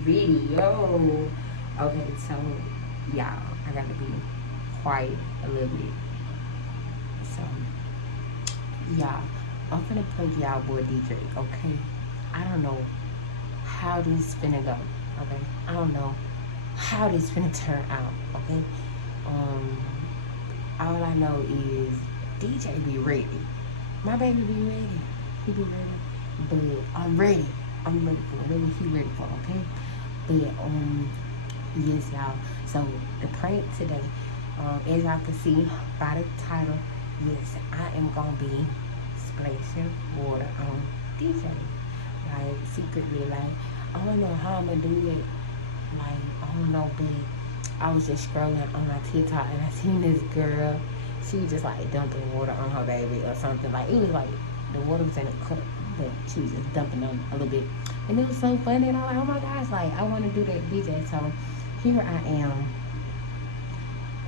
video. Okay, so y'all, I gotta be quiet a little bit. So y'all, I'm finna play y'all boy DJ. Okay, I don't know how this finna go. Okay, I don't know how this finna turn out. Okay, all I know is DJ be ready. My baby be ready. He be ready. But I'm ready. I'm ready for whatever he ready for, okay? But yes y'all. So the prank today, as y'all can see by the title, yes, I am gonna be splashing water on DJ. Like secretly, like I don't know how I'm gonna do it. Like I don't know, but I was just scrolling on my TikTok and I seen this girl. She was just like dumping water on her baby or something. Like it was like the water was in a cup, but she was just dumping on a little bit. And it was so funny. And I'm like, oh my gosh, like I want to do that DJ. So here I am.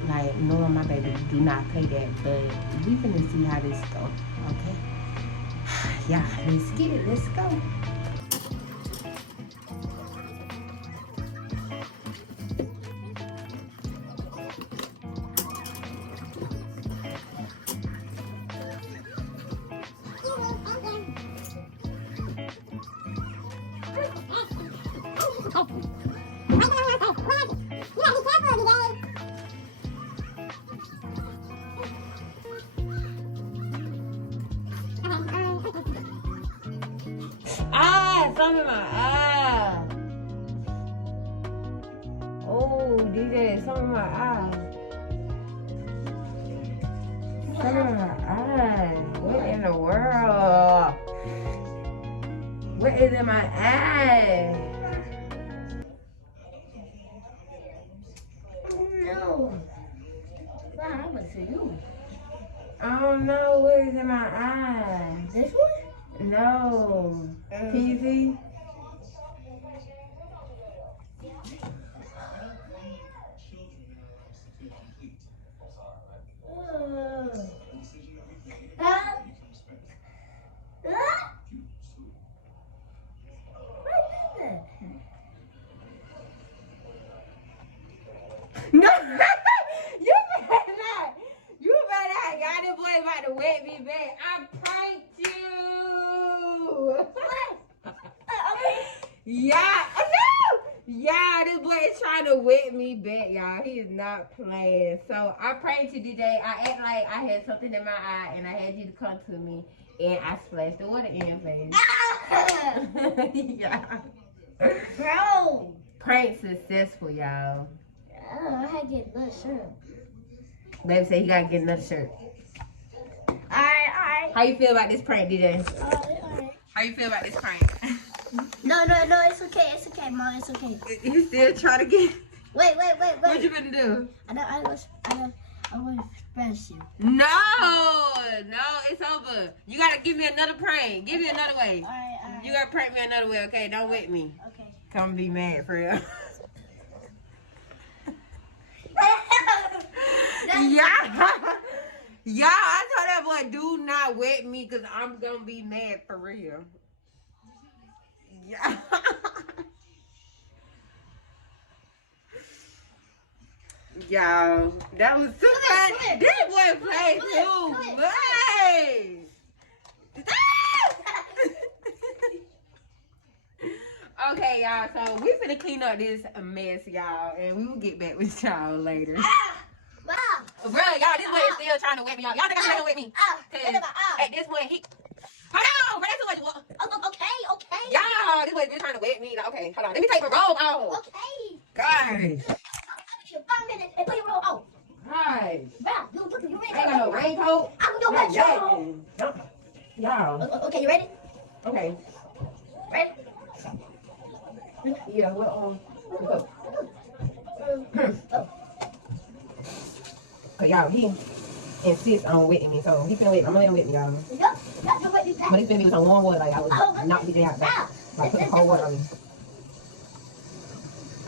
Like knowing my baby do not play that, but we finna see how this go. Okay. Yeah, let's get it. Let's go. Some in my eye. Oh, DJ, some in my eye. Some in my eye. What in the world? What is in my eye? No. What happened to you? I don't know what is in my eye. This one? No. Can you see? No, you better not. You better not. Y'all, this boy about to wet me back. I pranked you. What? Yeah, no. Yeah, this boy is trying to wet me back, y'all. He is not playing. So I pranked you today. I act like I had something in my eye, and I had you to come to me, and I splashed the water in your face. Yeah. Bro. Prank successful, y'all. I had to get another shirt. Baby said he gotta get another shirt. Alright. How you feel about this prank, DJ? Alright. How you feel about this prank? No, it's okay, Mom, it's okay. You still trying to get... Wait. What you gonna do? I'm gonna splash you. No, it's over. You gotta give me another prank. Give me another way. Alright. You gotta prank me another way, okay? Don't wet me. Okay. Come be mad for real. Yeah, I told that boy, do not wet me because I'm gonna be mad for real. Yeah. Y'all, that was too bad. This boy played too much. Okay, y'all, so we finna clean up this mess, y'all, and we will get back with y'all later. Bro, y'all, this boy is still trying to wet me, y'all. Y'all think I'm gonna wet me? At this point, he... Hold on, bro, that's too much water. Okay. Y'all, this boy is trying to wet me. Like, okay, hold on. Let me take my robe off. Okay. Guys. 5 minutes and put your robe on. Guys. Bro, you ready? I ain't got no raincoat. I'm gonna wet you. Y'all. Okay, you ready? Okay. Ready? Yeah, well, let's go. Cause y'all, he insists on wetting me, so he finna wet. I'm gonna let him wet me, y'all. But he's finna be with some warm water, like I was not DJ hot back. Like put some cold water on me.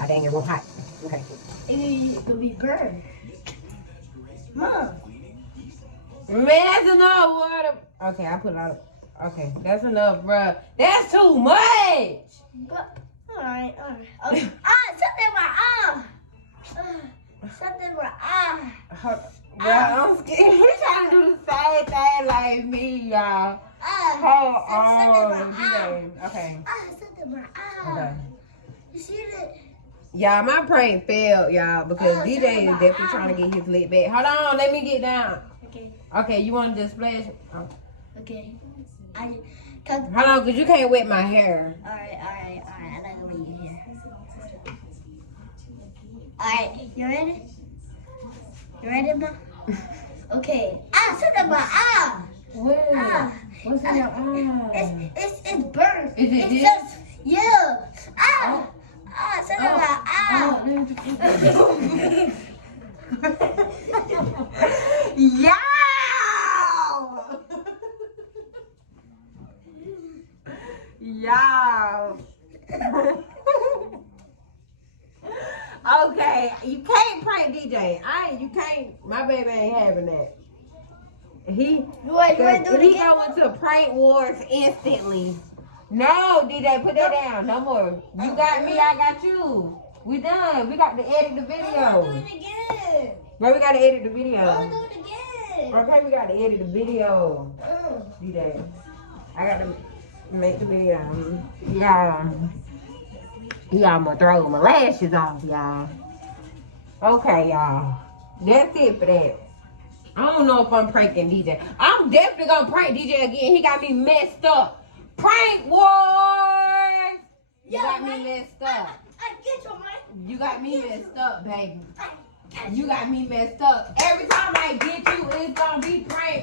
I dang it, real hot. Okay. It will be burned. Mom. Man, that's enough water. Okay, I put it on. Okay, that's enough, bruh. That's too much. But, alright. Something in my eye. Something in my eye. Bruh, I'm scared. He's trying to do the same thing like me, y'all. Hold on. Okay. Something in my eye. Okay. You see that? Y'all, my prank failed, y'all, because DJ is definitely trying to get his lit back. Hold on, let me get down. Okay. Okay, you want to just splash? Oh. Okay. Hold on, because you can't wet my hair. Alright. I'm not gonna leave you here. Alright, you ready? You ready, Ma? Okay. Something in my eye. Where? What's in your eye? It's burnt. Is it it's this? just, yeah. Something in my eye. Yeah. Y'all. Okay, you can't prank DJ. You can't. My baby ain't having that. He wanna do it again? going to prank wars instantly. No, DJ, put that down. No more. You got me, I got you. We done. We got to edit the video. I wanna do it again. Bro, we got to edit the video. I wanna do it again. Okay, we got to edit the video. DJ, I got to make the video. Y'all, I'm gonna throw my lashes off, y'all. Okay, y'all. That's it for that. I don't know if I'm pranking DJ. I'm definitely gonna prank DJ again. He got me messed up. Prank wars! You got me messed up. Get your mic. You got me messed up, baby. You got me messed up. Every time I get you, it's gonna be prank